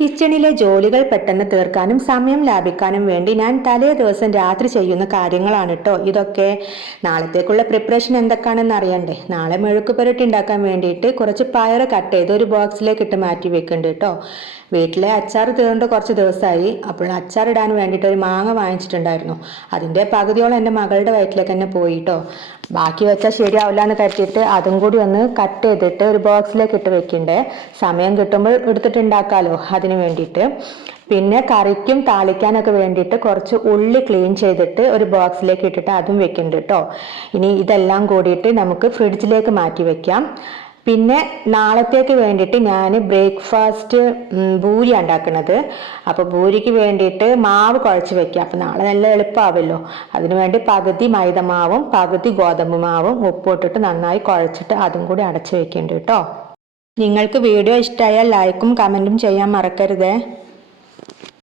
കിച്ചണിലെ ജോലികൾ പെട്ടെന്ന് തീർക്കാനും സമയം ലാഭിക്കാനും വേണ്ടി ഞാൻ തലേ ദിവസം രാത്രി ചെയ്യുന്ന കാര്യങ്ങളാണ് കേട്ടോ ഇതൊക്കെ. നാളത്തേക്കുള്ള പ്രിപ്പറേഷൻ എന്തൊക്കെയാണെന്ന് അറിയണ്ടേ. നാളെ മെഴുക്ക് പുരട്ടി ഉണ്ടാക്കാൻ വേണ്ടിയിട്ട് കുറച്ച് പയർ കട്ട് ചെയ്ത് ഒരു ബോക്സിലേക്ക് ഇട്ട് മാറ്റി വെക്കുന്നുണ്ട് കേട്ടോ. വീട്ടിലെ അച്ചാർ തീർന്നിട്ട് കുറച്ച് ദിവസമായി. അപ്പോൾ അച്ചാർ ഇടാൻ വേണ്ടിയിട്ട് ഒരു മാങ്ങ വാങ്ങിച്ചിട്ടുണ്ടായിരുന്നു. അതിൻ്റെ പകുതിയോളം എൻ്റെ മകളുടെ വയറ്റിലേക്ക് തന്നെ പോയി കേട്ടോ. ബാക്കി വെച്ചാൽ ശരിയാവില്ല എന്ന് കരുതിയിട്ട് അതും കൂടി ഒന്ന് കട്ട് ചെയ്തിട്ട് ഒരു ബോക്സിലേക്ക് ഇട്ട് വെക്കണ്ടേ. സമയം കിട്ടുമ്പോൾ എടുത്തിട്ട് ഉണ്ടാക്കാമല്ലോ, അതിന് വേണ്ടിയിട്ട്. പിന്നെ കറിക്കും താളിക്കാനൊക്കെ വേണ്ടിയിട്ട് കുറച്ച് ഉള്ളി ക്ലീൻ ചെയ്തിട്ട് ഒരു ബോക്സിലേക്ക് ഇട്ടിട്ട് അതും വെക്കുന്നുണ്ട് കേട്ടോ. ഇനി ഇതെല്ലാം കൂടിയിട്ട് നമുക്ക് ഫ്രിഡ്ജിലേക്ക് മാറ്റി വെക്കാം. പിന്നെ നാളത്തേക്ക് വേണ്ടിയിട്ട് ഞാൻ ബ്രേക്ക്ഫാസ്റ്റ് ഭൂരി ഉണ്ടാക്കുന്നത്. അപ്പോൾ ഭൂരിക്ക് വേണ്ടിയിട്ട് മാവ് കുഴച്ച് വെക്കാം. അപ്പോൾ നാളെ നല്ല എളുപ്പമാവല്ലോ. അതിനു വേണ്ടി പകുതി മൈദമാവും പകുതി ഗോതമ്പ് മാവും ഉപ്പിട്ടിട്ട് നന്നായി കുഴച്ചിട്ട് അതും കൂടി അടച്ചു വെക്കുന്നുണ്ട് കേട്ടോ. നിങ്ങൾക്ക് വീഡിയോ ഇഷ്ടമായാൽ ലൈക്കും കമൻറ്റും ചെയ്യാൻ മറക്കരുതേ.